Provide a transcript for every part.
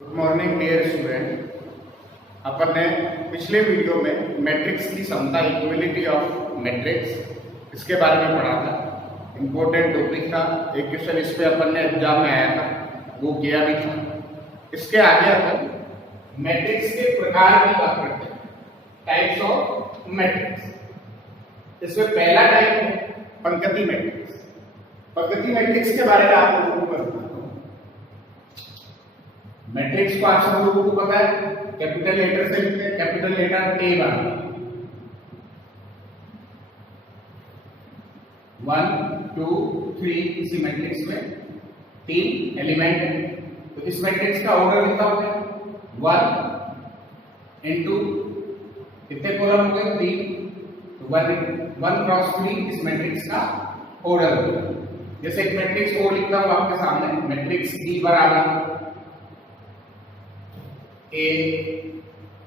Good morning dear student. अपन ने पिछले वीडियो में मैट्रिक्स की समता इक्वलिटी ऑफ मैट्रिक्स इसके बारे में पढ़ा था। इम्पोर्टेंट टॉपिक था। एक क्वेश्चन इस पे अपन ने एग्जाम में आया था, वो किया भी था। इसके आगे अपन मैट्रिक्स के प्रकार की बात करते हैं, टाइप्स ऑफ मैट्रिक्स। इसमें पहला टाइप है पंक्ति मैट्रिक्स। पंक्ति मैट्रिक्स के बारे में आप लोगों को बताता हूं। मैट्रिक्स को आप सब लोगों को पता है, कैपिटल लेटर से लिखते हैं, कैपिटल लेटर ए बना 1 2 3। इसी मैट्रिक्स में 3 एलिमेंट है, तो इस मैट्रिक्स का ऑर्डर कितना होता है 1 into कितने कॉलम हो गए 3, तो 1 क्रॉस 3 इस मैट्रिक्स का ऑर्डर होगा। जैसे एक मैट्रिक्स और लिखता हूं आपके सामने, मैट्रिक्स डी बराबर ए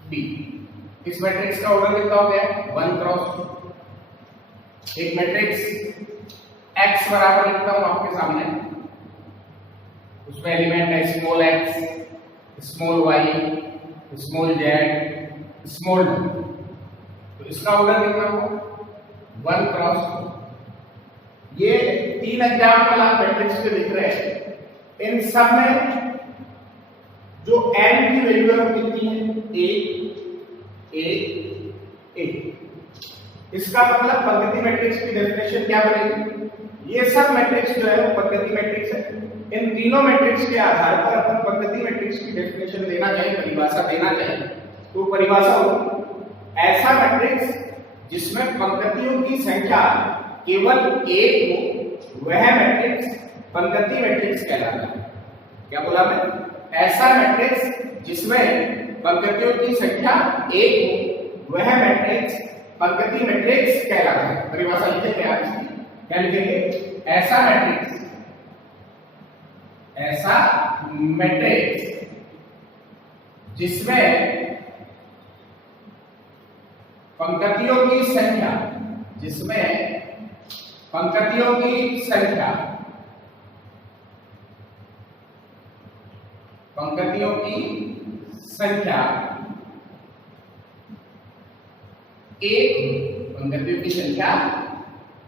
बी। इस मैट्रिक्स का ऑर्डर कितना हो गया 1 क्रॉस 2। एक मैट्रिक्स x बराबर लिखता हूं आपके सामने, उसमें एलिमेंट है small x, small y, small z, small w। तो इसका ऑर्डर कितना होगा 1 क्रॉस 2। ये 3 एग्जाम्पल आप मैट्रिक्स के लिख रहे हैं, इन सब में जो n की वैल्यू है वो कितनी है a। इसका मतलब पंक्ति मैट्रिक्स की डेफिनेशन क्या बनेगी, ये सब मैट्रिक्स जो है वो पंक्ति मैट्रिक्स है। इन तीनों मैट्रिक्स के आधार पर अपन पंक्ति मैट्रिक्स की डेफिनेशन देना चाहे, परिभाषा देना चाहे, तो परिभाषा होगी ऐसा मैट्रिक्स जिसमें पंक्तियों की संख्या केवल एक हो, वह मैट्रिक्स पंक्ति मैट्रिक्स कहलाता है। क्या बोला मैं? ऐसा मैट्रिक्स जिसमें पंक्तियों की संख्या एक हो, वह मैट्रिक्स पंक्ति मैट्रिक्स कहलाता है। परिभाषा लिखेंगे आप इसकी, क्या लिखेंगे? ऐसा मैट्रिक्स जिसमें पंक्तियों की संख्या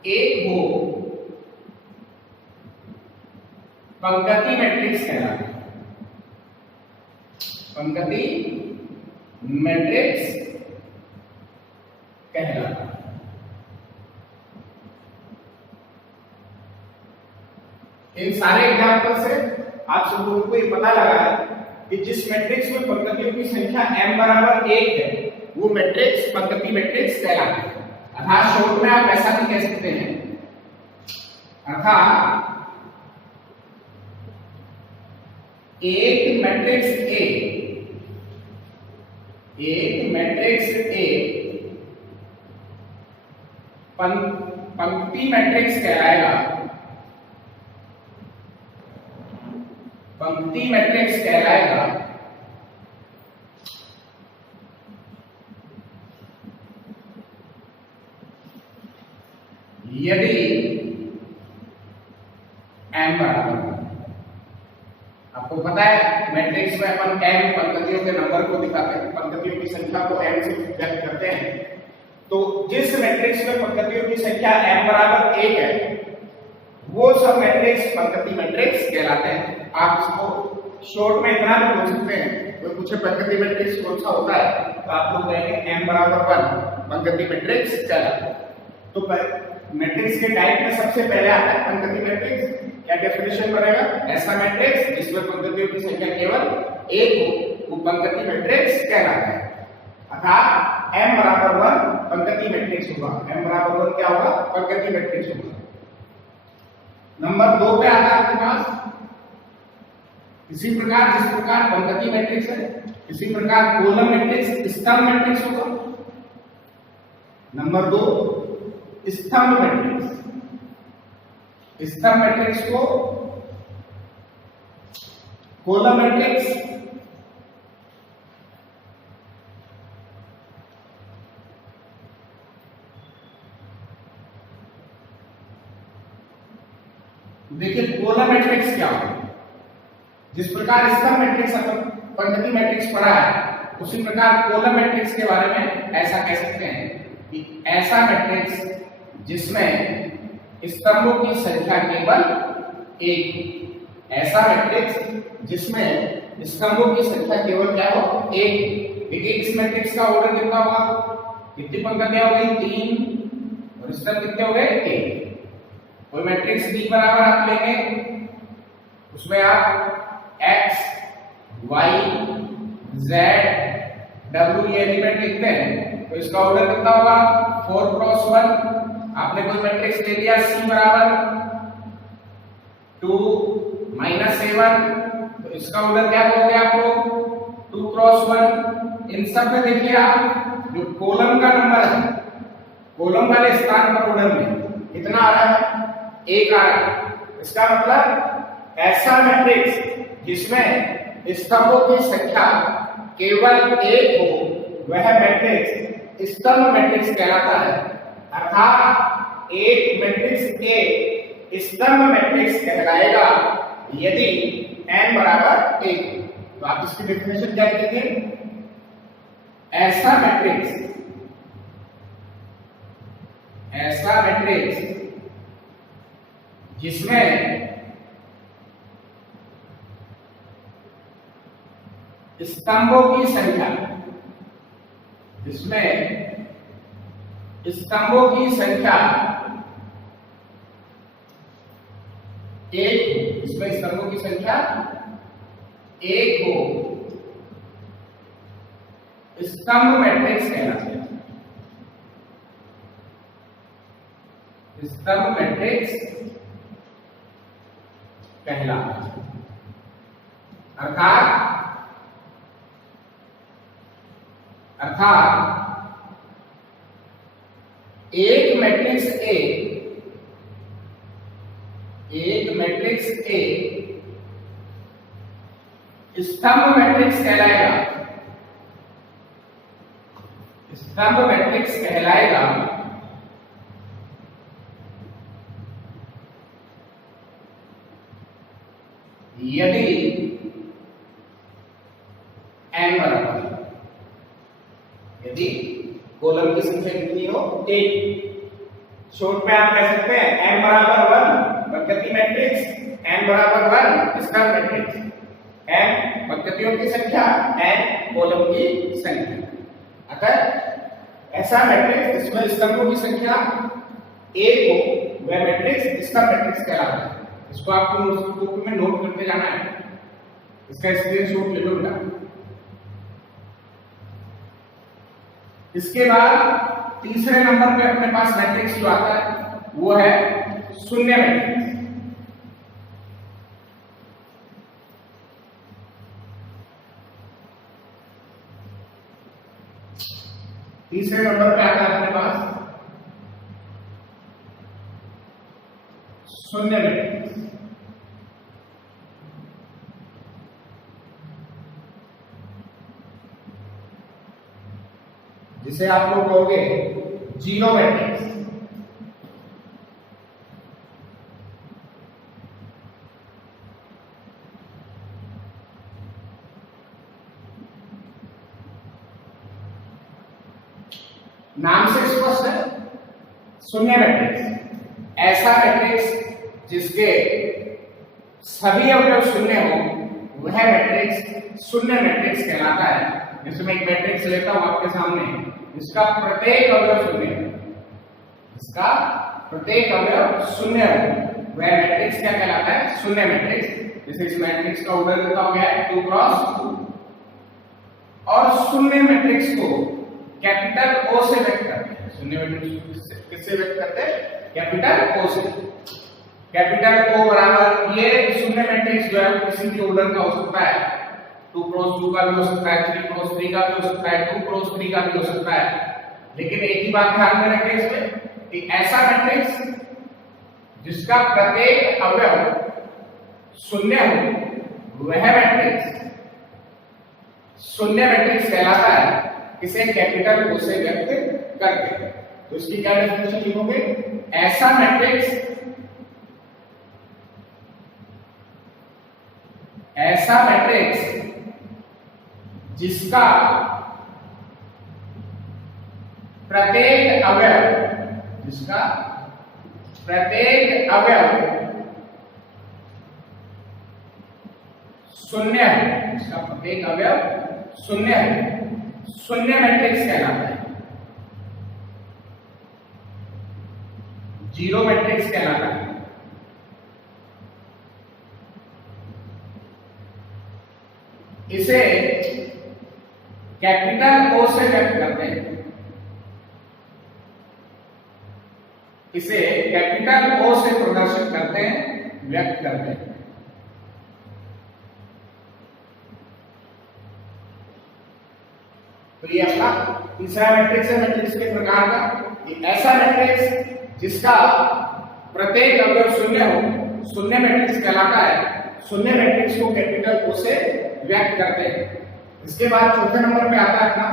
एक हो, पंक्ति मैट्रिक्स कहलाता है। पंक्ति मैट्रिक्स कहलाता है। इन सारे एग्जाम्पल से आप सब लोगों को ये पता लगा है कि जिस मैट्रिक्स में पंक्तियों की संख्या m बराबर 1 है, वो मैट्रिक्स पंक्ति मैट्रिक्स कहलाता है। अर्थात शॉर्ट में आप ऐसा भी कह सकते हैं, अर्थात एक मैट्रिक्स A पंक्ति मैट्रिक्स कहलाएगा। पंक्ति मैट्रिक्स कहलाएगा यदि m बराबर, आपको पता है मैट्रिक्स में अपन m पंक्तियों के नंबर को दिखाते हैं, पंक्तियों की संख्या को m से व्यक्त करते हैं। तो जिस मैट्रिक्स में पंक्तियों की संख्या m बराबर 1 है, वो सब मैट्रिक्स पंक्ति मैट्रिक्स कहलाते हैं। आप इसको शॉर्ट में इतना भी बोल सकते हैं, कोई पूछे पंक्ति मैट्रिक्स कौन सा होता है, तो आप लोग कहेंगे m बराबर 1 पंक्ति मैट्रिक्स कहलाता है। तो मैट्रिक्स के टाइप में सबसे पहले आता है पंक्ति मैट्रिक्स। क्या डेफिनेशन बनेगा? ऐसा मैट्रिक्स जिसमें पंक्तियों की संख्या केवल एक हो, वो पंक्ति मैट्रिक्स कहलाता है। अर्थात m बराबर 1 पंक्ति मैट्रिक्स होगा। m बराबर 1 क्या होगा? पंक्ति मैट्रिक्स होगा। नंबर 2 पे आता है आपके पास, इसी प्रकार जिस प्रकार पंक्ति मैट्रिक्स है, इसी प्रकार कॉलम मैट्रिक्स, स्तंभ मैट्रिक्स होगा। नंबर 2 स्तंभ मैट्रिक्स। स्तंभ मैट्रिक्स को कॉलम मैट्रिक्स, देखिए कॉलम मैट्रिक्स क्या होगा। जिस प्रकार स्तंभ मैट्रिक्स अपन पंक्ति मैट्रिक्स पढ़ा है, उसी प्रकार कॉलम मैट्रिक्स के बारे में ऐसा कह सकते हैं कि ऐसा मैट्रिक्स जिसमें स्तंभों की संख्या केवल एक, ऐसा मैट्रिक्स जिसमें स्तंभों की संख्या केवल क्या हो, एक। देखिए इस मैट्रिक्स का ऑर्डर कितना होगा, कितनी पंक्तियां हो गई, 3, और स्तंभ कितने हो गए, 1। कोई मैट्रिक्स D बराबर आप लेंगे, उसमें आप x y z w ये एलिमेंट लिखते हैं, तो इसका ऑर्डर कितना होगा, 4 क्रॉस 1। आपने कोई मैट्रिक्स ले लिया C बराबर 2 -7, तो इसका ऑर्डर क्या बोलोगे आप लोग, 2 क्रॉस 1। इन सब में देखिए आप जो कॉलम का नंबर है, कॉलम वाले स्थान पर ऑर्डर में कितना आ रहा है, 1 आ रहा है। इसका मतलब ऐसा मैट्रिक्स जिसमें स्तंभों की संख्या केवल 1 हो, वह मैट्रिक्स स्तंभ मैट्रिक्स कहलाता है। अर्थात एक मैट्रिक्स A स्तंभ मैट्रिक्स कहलाएगा यदि n बराबर 1। तो आप इसकी डेफिनेशन क्या लिखेंगे, ऐसा मैट्रिक्स जिसमें स्तंभों की संख्या एक, इसमें स्तंभों की संख्या 1 हो, स्तंभ मैट्रिक्स कहलाता है। स्तंभ मैट्रिक्स कहलाता है। अर्थात एक मैट्रिक्स A स्तंभ मैट्रिक्स कहलाएगा, यदि n बराबर, यदि कॉलम की संख्या कितनी हो, 1। शॉर्ट में आप कह सकते हैं n बराबर 1 पंक्ति मैट्रिक्स, n बराबर 1 स्तंभ मैट्रिक्स। n पंक्तियों की संख्या, n कॉलम की संख्या। अतः ऐसा मैट्रिक्स जिसमें स्तंभों की संख्या 1 हो, वह मैट्रिक्स स्तंभ मैट्रिक्स कहलाता है। इसको आपको नोटबुक में नोट करते जाना है, इसका स्क्रीनशॉट ले लो बेटा। इसके बाद तीसरे नंबर पे अपने पास मैट्रिक्स जो आता है वो है शून्य मैट्रिक्स। तीसरे नंबर पे आता है अपने पास शून्य मैट्रिक्स। जिसे आप लोग कहोगे जीरो मैट्रिक्स। नाम से स्पष्ट है, शून्य मैट्रिक्स ऐसा मैट्रिक्स जिसके सभी अवयव शून्य हो, वह मैट्रिक्स शून्य मैट्रिक्स कहलाता है। जैसे मैं एक मैट्रिक्स लेता हूं आपके सामने, इसका प्रत्येक अवयव शून्य है, इसका प्रत्येक अवयव शून्य है, वह मैट्रिक्स क्या कहलाता है, शून्य मैट्रिक्स। जैसे इस मैट्रिक्स का ऑर्डर देता हूं क्या है, 2 क्रॉस 2। और शून्य मैट्रिक्स को कैपिटल O से व्यक्त करते हैं। शून्य मैट्रिक्स किससे व्यक्त करते हैं, कैपिटल O से। कैपिटल O बराबर, ये शून्य मैट्रिक्स जो है किसी भी ऑर्डर का हो सकता है, 2 क्रॉस 2 का भी हो सकता है, 3 क्रॉस 3 का भी हो सकता है, 2 क्रॉस 3 का भी हो सकता है। लेकिन एक ही बात ध्यान में रखें इसमें कि ऐसा मैट्रिक्स जिसका प्रत्येक अवयव शून्य हो, वह मैट्रिक्स शून्य मैट्रिक्स कहलाता है, इसे कैपिटल O से व्यक्त करते हैं। तो इसकी क्या डेफिनेशन लिखोगे, ऐसा मैट्रिक्स जिसका प्रत्येक अवयव शून्य है, जिसका प्रत्येक अवयव शून्य है, शून्य मैट्रिक्स कहलाता है, जीरो मैट्रिक्स कहलाता है। इसे कैपिटल ओ से व्यक्त करते हैं, इसे कैपिटल ओ से प्रदर्शित करते हैं, व्यक्त करते हैं। तो ये अपना तीसरा मैट्रिक्स है मैट्रिक्स के प्रकार का। ये ऐसा मैट्रिक्स जिसका प्रत्येक अवयव शून्य हो, शून्य मैट्रिक्स कहलाता है। शून्य मैट्रिक्स को कैपिटल ओ से व्यक्त करते हैं। इसके बाद चौथे नंबर पे आता है अपना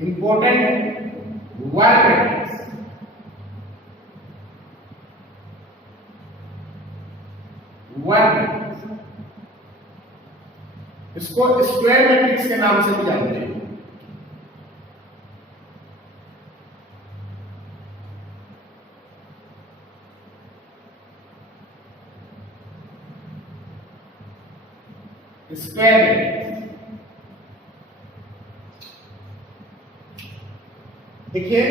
इंपॉर्टेंट वर्ग मैट्रिक्स। वर्ग मैट्रिक्स इसको स्क्वायर मैट्रिक्स के नाम से भी जानते हैं। स्क्वायर मैट्रिक्स देखिए,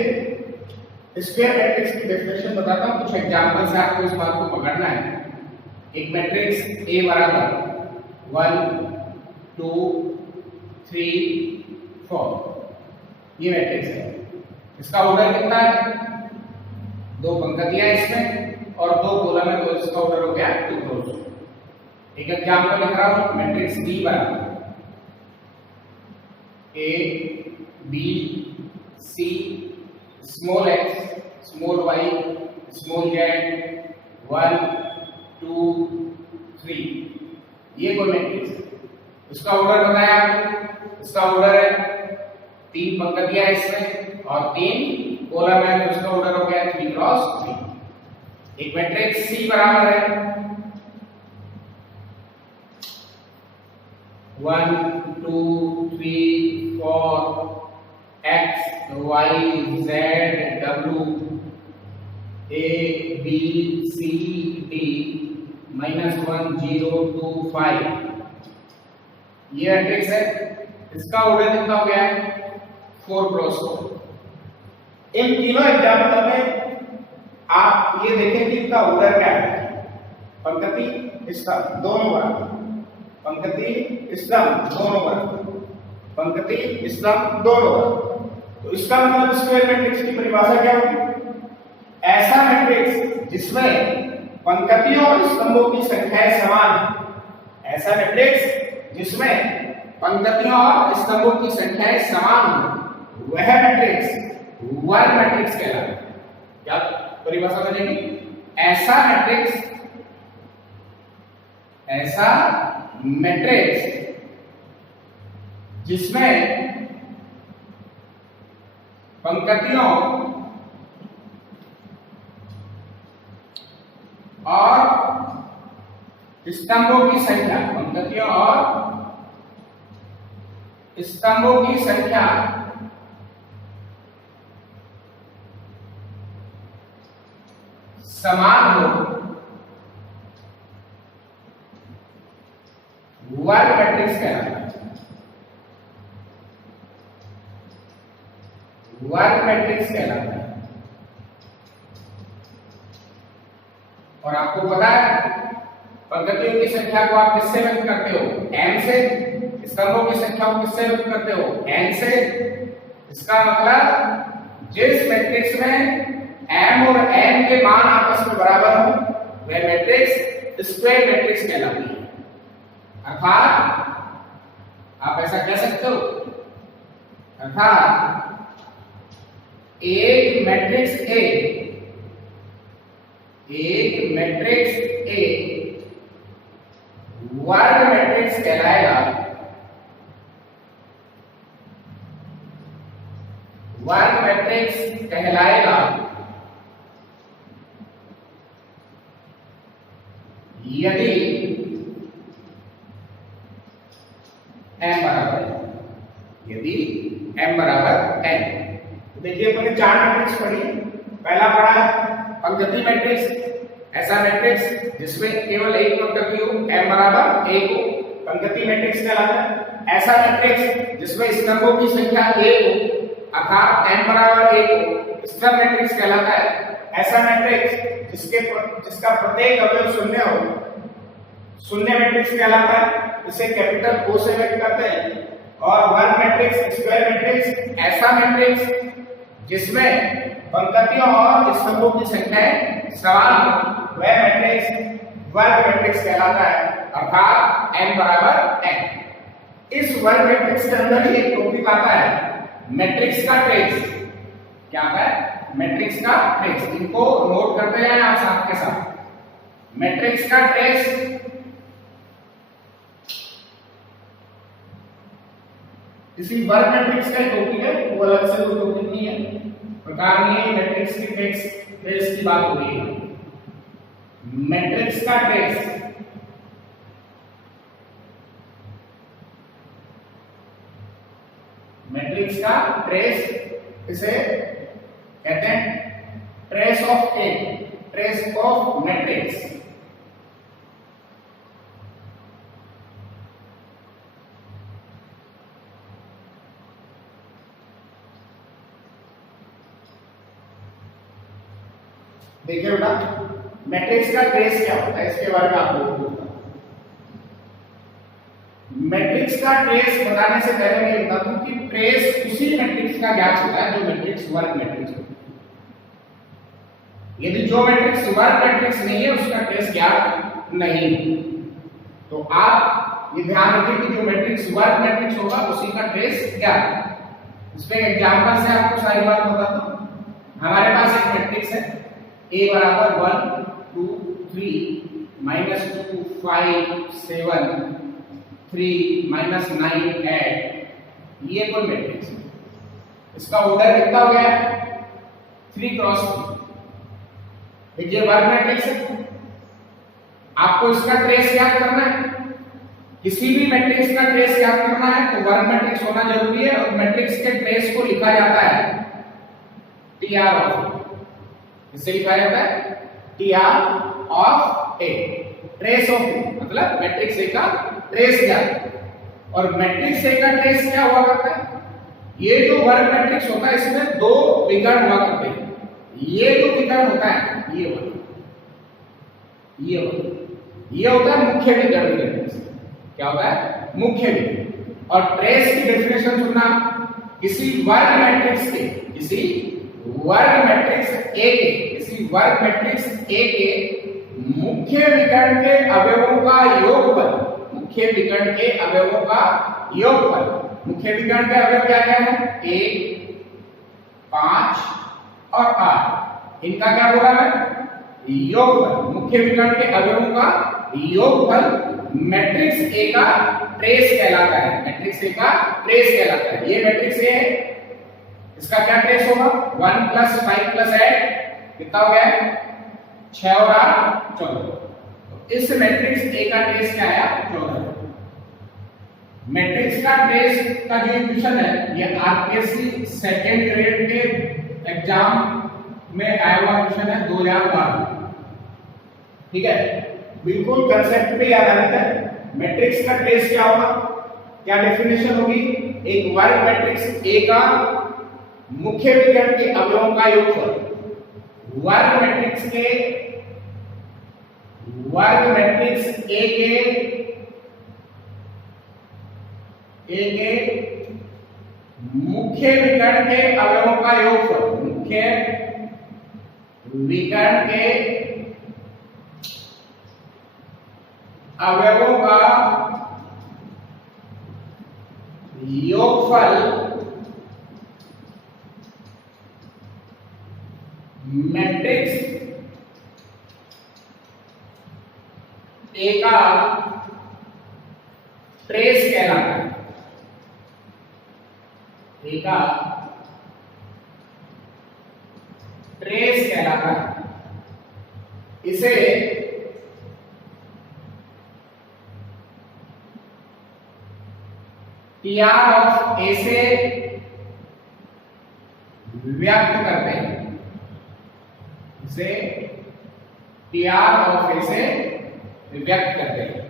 स्क्वायर मैट्रिक्स की डेफिनेशन बताता हूं, कुछ एग्जांपल से आपको इस बात को पकड़ना है। एक मैट्रिक्स A बराबर 1 2 3 4 ये मैट्रिक्स है। इसका ऑर्डर कितना है? दो पंक्तियां इसमें और दो कॉलम है, तो इसका ऑर्डर हो गया 2 क्रॉस 2। एक एग्जांपल लिख रहा हूं, मैट्रिक्स B बराबर A B C small x small y small z 1 2 3 ये कोई मैट्रिक्स है। इसका ऑर्डर बताया आपको, इसका ऑर्डर है 3 पंक्तियां इसमें और 3 कॉलम है, तो इसका ऑर्डर हो गया 3 क्रॉस 3। एक मैट्रिक्स C बराबर है 1 2 3 4 x y z w a b c d -1 0 2 5 ये मैट्रिक्स है। इसका ऑर्डर कितना हो गया है? 4 क्रॉस 4। इन तीनों एग्जांपल में आप ये देखें कि इसका ऑर्डर क्या है। पंक्ति स्तंभ दोनों बराबर, पंक्ति स्तंभ दोनों बराबर, पंक्ति स्तंभ दोनों बराबर। तो इसका मतलब स्क्वायर मैट्रिक्स की परिभाषा क्या होगी? ऐसा मैट्रिक्स जिसमें पंक्तियों और स्तंभों की संख्याएं समान है। ऐसा मैट्रिक्स जिसमें पंक्तियों और स्तंभों की संख्याएं समान हो, वह मैट्रिक्स वर्ग मैट्रिक्स कहलाता है। क्या परिभाषा बनेगी? ऐसा मैट्रिक्स जिसमें पंक्तियों और स्तंभों की संख्या, पंक्तियों और स्तंभों की संख्या समान हो, वर्ग मैट्रिक्स कहलाता है। वर्ग मैट्रिक्स कहलाता है। और आपको पता है पंक्तियों की संख्या को आप किससे व्यक्त करते हो? m से। स्तंभों की संख्या को किससे व्यक्त करते हो? n से। इसका मतलब जिस मैट्रिक्स में m और n के मान आपस में बराबर हो, वह मैट्रिक्स स्क्वायर मैट्रिक्स कहलाती है। अर्थात आप ऐसा कह सकते हो, अर्थात एक मैट्रिक्स A वर्ग मैट्रिक्स कहलाएगा। वर्ग मैट्रिक्स कहलाएगा यदि यदि m बराबर n। देखिए अपने चार मैट्रिक्स पढ़ी। पहला पढ़ा पंक्ति मैट्रिक्स, ऐसा मैट्रिक्स जिसमें केवल एक पंक्ति हो, m बराबर 1 हो, पंक्ति मैट्रिक्स कहलाता है। ऐसा मैट्रिक्स जिसमें स्तंभों की संख्या 1 हो अर्थात m बराबर 1 हो, स्तंभ मैट्रिक्स कहलाता है। ऐसा मैट्रिक्स जिसका प्रत्येक अवयव शून्य हो, शून्य मैट्रिक्स कहलाता है, इसे कैपिटल O से व्यक्त करते हैं। और वर्ग मैट्रिक्स, स्क्वायर मैट्रिक्स, ऐसा मैट्रिक्स जिसमें पंक्तियों और स्तंभों की संख्याएं समान हो, वह मैट्रिक्स वर्ग मैट्रिक्स कहलाता है अर्थात n बराबर n। इस वर्ग मैट्रिक्स के अंदर ही एक टॉपिक आता है मैट्रिक्स का ट्रेस। क्या है? मैट्रिक्स का ट्रेस। इनको नोट करते हैं आप साथ के साथ। मैट्रिक्स का ट्रेस किसी वर्ग मैट्रिक्स का टॉपिक है, वो अलग से कोई टॉपिक नहीं है। प्रकार में मैट्रिक्स की ट्रेस की बात हो रही है। मैट्रिक्स का ट्रेस मैट्रिक्स का ट्रेस इसे कहते हैं trace of A, trace of matrix. देखिए बेटा, मैट्रिक्स का ट्रेस क्या होता है इसके बारे में आप लोगों को मैट्रिक्स का ट्रेस बताने से पहले मैं बता दूं कि ट्रेस उसी मैट्रिक्स का ज्ञात होता है जो मैट्रिक्स वर्ग मैट्रिक्स होता है। यदि जो मैट्रिक्स वर्ग मैट्रिक्स नहीं है उसका ट्रेस ज्ञात नहीं। तो आप ये ध्यान रखिए कि जो मैट्रिक्स वर्ग मैट्रिक्स होगा उसी का ट्रेस ज्ञात। इस पे एग्जांपल से आपको सारी बात बताता हूं। हमारे पास एक मैट्रिक्स है a बराबर 1 2 3 -2 5 7 3 -9 8, ये कोई मैट्रिक्स है। इसका ऑर्डर कितना हो गया? 3 क्रॉस 3। देखिए वर्ग मैट्रिक्स है, आपको इसका ट्रेस ज्ञात करना है। किसी भी मैट्रिक्स का ट्रेस ज्ञात करना है तो वर्ग मैट्रिक्स होना जरूरी है। और मैट्रिक्स के ट्रेस को लिखा जाता है TR ऑफ। इसे लिखा जाता है TR of A, trace of A मतलब मैट्रिक्स A का ट्रेस ज्ञात। और मैट्रिक्स A का ट्रेस क्या हुआ करता है? ये जो वर्ग मैट्रिक्स होता है इसमें दो विकर्ण हुआ करते हैं। ये जो विकर्ण होता है ये होता है मुख्य विकर्ण। क्या होता है? मुख्य विकर्ण। और ट्रेस की डेफिनेशन सुनना, किसी वर्ग मैट्रिक्स के मुख्य विकर्ण के अवयवों का योगफल, मुख्य विकर्ण के अवयवों का योगफल। मुख्य विकर्ण के अवयव क्या क्या है? 1 5 और 8। इनका क्या बोला है? योगफल। मुख्य विकर्ण के अवयवों का योगफल मैट्रिक्स A का ट्रेस कहलाता है। मैट्रिक्स A का ट्रेस कहलाता है। ये मैट्रिक्स A है, इसका क्या ट्रेस होगा? 1 + 5 + 8 कितना हो गया? 6 और 8 14। इस मैट्रिक्स A का ट्रेस क्या आया? 14। मैट्रिक्स का ट्रेस का जो इक्वेशन है ये आरपीएससी सेकंड ग्रेड के एग्जाम में आया हुआ क्वेश्चन है 2012। ठीक है, बिल्कुल कंसेप्ट पे याद आना है। मैट्रिक्स का ट्रेस क्या होगा? क्या डेफिनेशन होगी? एक वर्ग मैट्रिक्स A का मुख्य विकर्ण के अवयवों का योगफल। वर्ग मैट्रिक्स A के मुख्य विकर्ण के अवयवों का योगफल। मुख्य विकर्ण के अवयवों का योगफल मैट्रिक्स A का ट्रेस कहलाता है। A का ट्रेस कहलाता है। इसे टी आर ऑफ ए से व्यक्त करते हैं, इसे टी आर ऑफ ए से व्यक्त करते हैं।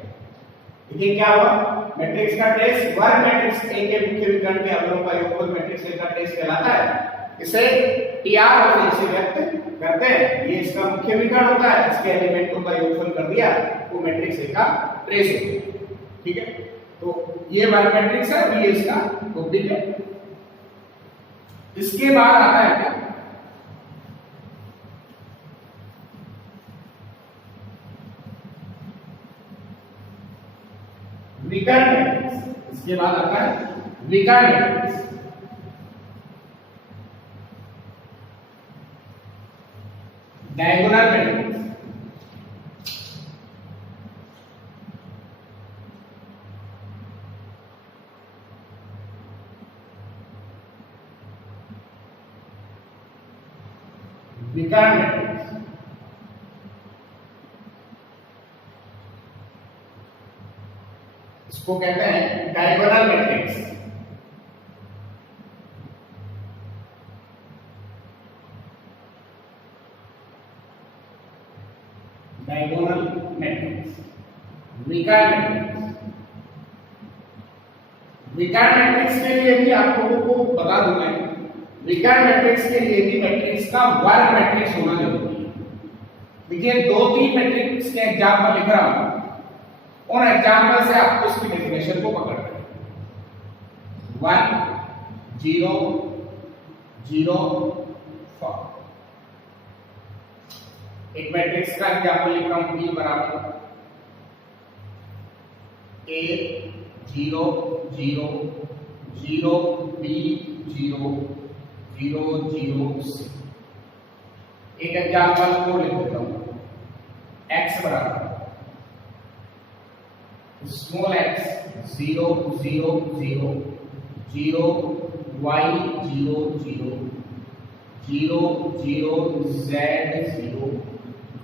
देखिए क्या हुआ, मैट्रिक्स का ट्रेस वर्ग मैट्रिक्स ए के मुख्य विकर्ण के अवयवों का योगफल मैट्रिक्स ए का ट्रेस कहलाता है। इसे टी आर ऑफ ए से व्यक्त करते हैं, ये इसका मुख्य विकर्ण होता है, इसके एलिमेंटों का योगफल कर दिया वो मैट्रिक्स ए का ट्रेस होता है। ठीक है, तो ये वर्ग मैट्रिक्स है, ये इसका ऑब्जेक्ट है। इसके बाद आता है क्या, विकर्ण मैट्रिक्स। इसके बाद आता है विकर्ण मैट्रिक्स। डायगोनल मैट्रिक्स, विकर्ण मैट्रिक्स, इसको कहते हैं डायगोनल मैट्रिक्स। डायगोनल मैट्रिक्स, विकर्ण मैट्रिक्स। विकर्ण मैट्रिक्स के लिए भी आप लोगों को बता दूं मैं, विकर्ण मैट्रिक्स के लिए भी मैट्रिक्स का वर्ग मैट्रिक्स होना जरूरी है। देखिए 2-3 मैट्रिक्स के एग्जाम्पल लिख रहा हूं, उन एग्जाम्पल से आपको इसकी डेफिनेशन को पकड़ना है। 1 0 0 4। एक मैट्रिक्स का एग्जाम्पल लिख रहा हूं, B बराबर A 0 0 0 B 0 0 0 C। एक एग्जाम्पल को लिख देता हूं, X बराबर स्मॉल x 0 0 0 0 y 0 0 0 0 z 0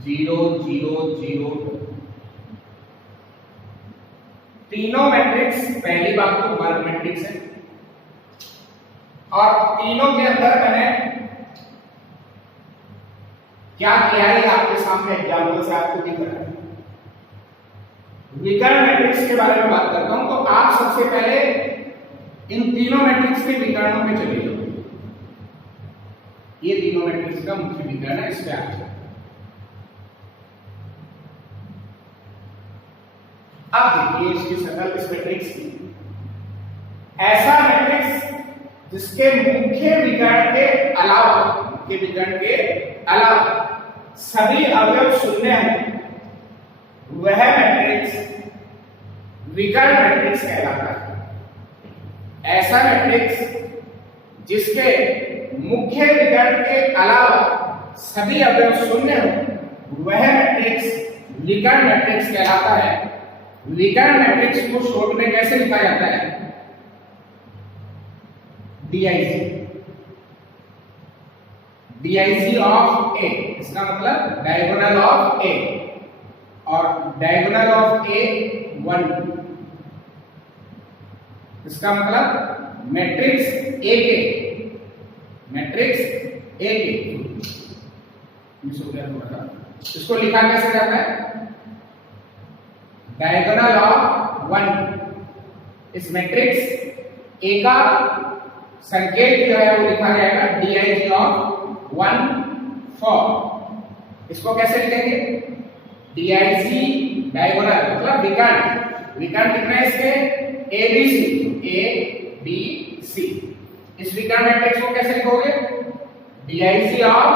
0 0 0। तीनों मैट्रिक्स पहली बात तो वर्ग मैट्रिक्स है, और तीनों के अंदर मैंने क्या किया है आपके सामने एग्जाम्पल से आपको दिख रहा है। विकर्ण मैट्रिक्स के बारे में बात करता हूं, तो आप सबसे पहले इन तीनों मैट्रिक्स के विकर्णों पे चले जाओ। ये तीनों मैट्रिक्स का मुख्य विकर्ण है, इस पे आ जाओ। अब देखिए इसकी शक्ल इस मैट्रिक्स की, ऐसा मैट्रिक्स जिसके मुख्य विकर्ण के अलावा सभी अवयव शून्य हैं, वह मैट्रिक्स विकर्ण मैट्रिक्स कहलाता है। ऐसा मैट्रिक्स जिसके मुख्य विकर्ण के अलावा सभी अवयव शून्य हो, वह मैट्रिक्स विकर्ण मैट्रिक्स कहलाता है। विकर्ण मैट्रिक्स को शॉर्ट में कैसे लिखा जाता है, DIG ऑफ A, इसका मतलब डायगोनल ऑफ A, और डायगोनल ऑफ A 1, इसका मतलब मैट्रिक्स A के, मैट्रिक्स A के। इसको लिखा कैसे जाता है, डायगोनल ऑफ 1। इस मैट्रिक्स A का संकेत जो है वो लिखा जाएगा DIG ऑफ 1 4। इसको कैसे लिखेंगे, DIG डायगोनल मतलब विकर्ण, विकर्ण कितने हैं इसके, ABC। इस विकर्ण मैट्रिक्स को कैसे लिखोगे, DIG of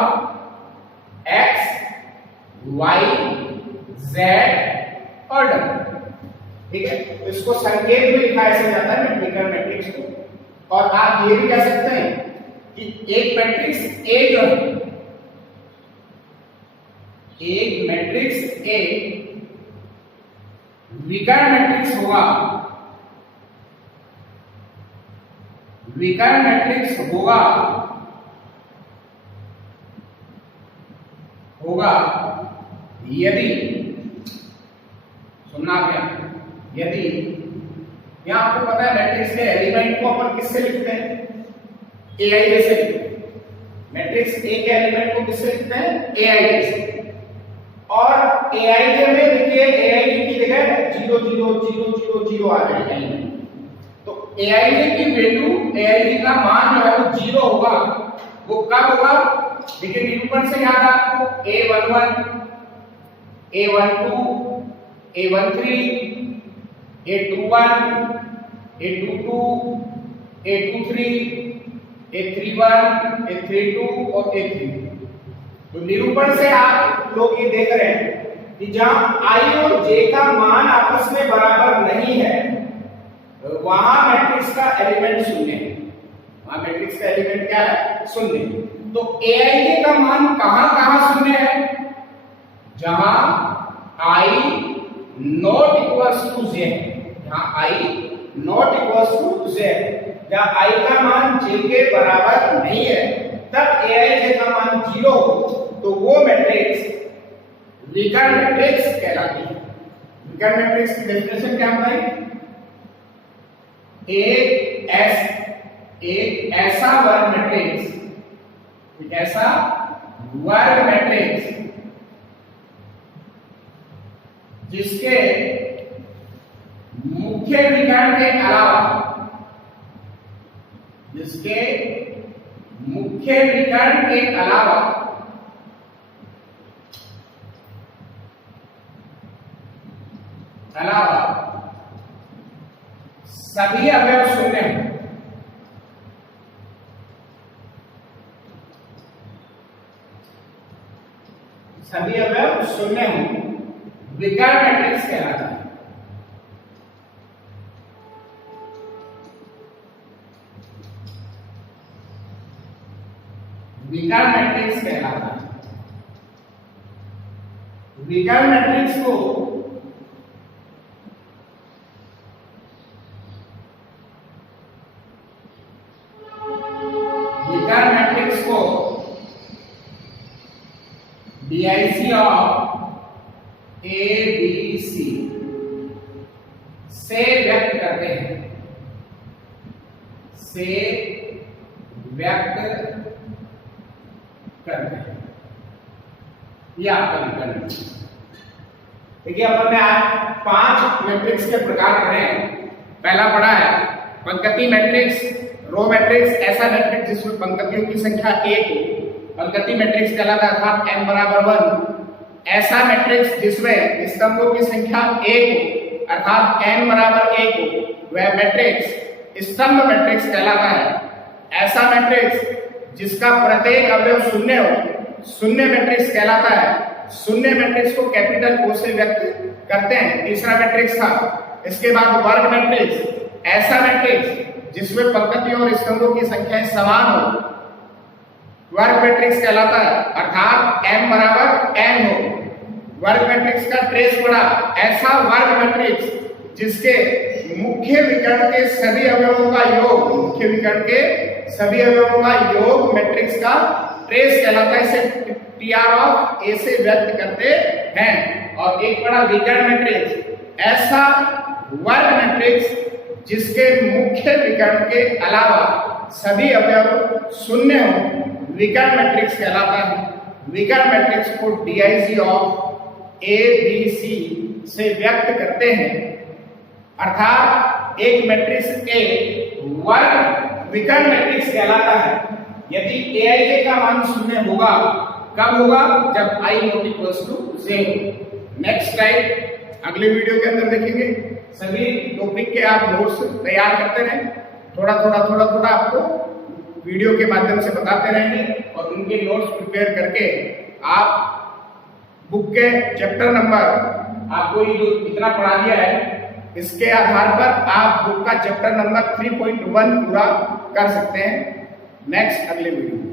X Y Z और W। ठीक है, तो इसको संकेत में लिखा ऐसे जाता है विकर्ण मैट्रिक्स को। और आप ये भी कह सकते हैं कि एक मैट्रिक्स A जो है, एक मैट्रिक्स A विकर्ण मैट्रिक्स होगा, विकर्ण मैट्रिक्स होगा होगा, यदि, सुनना क्या, यदि यहाँ आपको पता है मैट्रिक्स के एलिमेंट को अपन किससे लिखते हैं? ai से लिखते हैं। मैट्रिक्स ए के एलिमेंट को किससे लिखते हैं? ai से। और ai में देखिए ai की जगह 0 0 0 0 0 आ जाएगा। तो ai की वैल्यू, ai का मान जो है वो 0 होगा। वो कब होगा? देखिए निरूपण से याद आपको a11 a12 a13 a21 a22 a23 a31 a32 और a32। तो निरूपण से आप लोग ये देख रहे हैं कि जहां i और j का मान आपस में बराबर नहीं है वहां मैट्रिक्स का एलिमेंट शून्य है। वहां मैट्रिक्स का एलिमेंट क्या है? शून्य। तो aij का मान कहां शून्य है? जहां i not equals to z है। जहां i not equals to z, जहां i का मान j के बराबर नहीं है तब aij का मान 0 हो तो वो मैट्रिक्स विकर्ण मैट्रिक्स कहलाती है। विकर्ण मैट्रिक्स की डेफिनेशन क्या बताई? एक ऐसा वर्ग मैट्रिक्स, एक ऐसा वर्ग मैट्रिक्स जिसके मुख्य विकर्ण के अलावा, जिसके मुख्य विकर्ण के अलावा सभी अवयव शून्य हैं। सभी अवयव शून्य हों, विकर्ण मैट्रिक्स कहलाता है। विकर्ण मैट्रिक्स कहलाता है। विकर्ण मैट्रिक्स को DIC ऑफ ABC से व्यक्त करते हैं, से व्यक्त करते हैं। ये आपका विकर्ण। देखिए अपन ने आज 5 मैट्रिक्स के प्रकार पढ़े हैं। पहला पढ़ा है पंक्ति मैट्रिक्स, रो मैट्रिक्स, ऐसा मैट्रिक्स जिसमें पंक्तियों की संख्या 1 हो, पंक्ति मैट्रिक्स कहलाता है अर्थात n बराबर 1। ऐसा मैट्रिक्स जिसमें स्तंभों की संख्या 1 हो अर्थात n बराबर 1 हो वह मैट्रिक्स स्तंभ मैट्रिक्स कहलाता है। ऐसा मैट्रिक्स जिसका प्रत्येक अवयव शून्य हो शून्य मैट्रिक्स कहलाता है। शून्य मैट्रिक्स को कैपिटल O से व्यक्त करते हैं। तीसरा मैट्रिक्स था। इसके बाद वर्ग मैट्रिक्स, ऐसा मैट्रिक्स जिसमें पंक्तियों और स्तंभों की संख्याएं समान हो वर्ग मैट्रिक्स कहलाता है अर्थात m बराबर n हो। वर्ग मैट्रिक्स का ट्रेस पड़ा, ऐसा वर्ग मैट्रिक्स जिसके मुख्य विकर्ण के सभी अवयवों का योग, मुख्य विकर्ण के सभी अवयवों का योग मैट्रिक्स का ट्रेस कहलाता है। इसे TR ऑफ A से व्यक्त करते हैं। और एक बड़ा विकर्ण मैट्रिक्स, ऐसा वर्ग मैट्रिक्स जिसके मुख्य विकर्ण के अलावा सभी अवयव शून्य हो विकर्ण मैट्रिक्स कहलाता है। विकर्ण मैट्रिक्स को DIC ऑफ ABC से व्यक्त करते हैं अर्थात एक मैट्रिक्स A वर्ग विकर्ण मैट्रिक्स कहलाता है यदि aij का मान शून्य होगा। कब होगा? जब i not equals to 0। Next time अगले वीडियो के अंदर देखेंगे। सभी टॉपिक के आप नोट्स तैयार करते रहें, थोड़ा आपको वीडियो के माध्यम से बताते रहेंगे और उनके नोट्स प्रिपेयर करके आप बुक के चैप्टर नंबर, आपको ये जो इतना पढ़ा दिया है इसके आधार पर आप बुक का चैप्टर नंबर 3.1 पूरा कर सकते हैं। नेक्स्ट अगले वीडियो।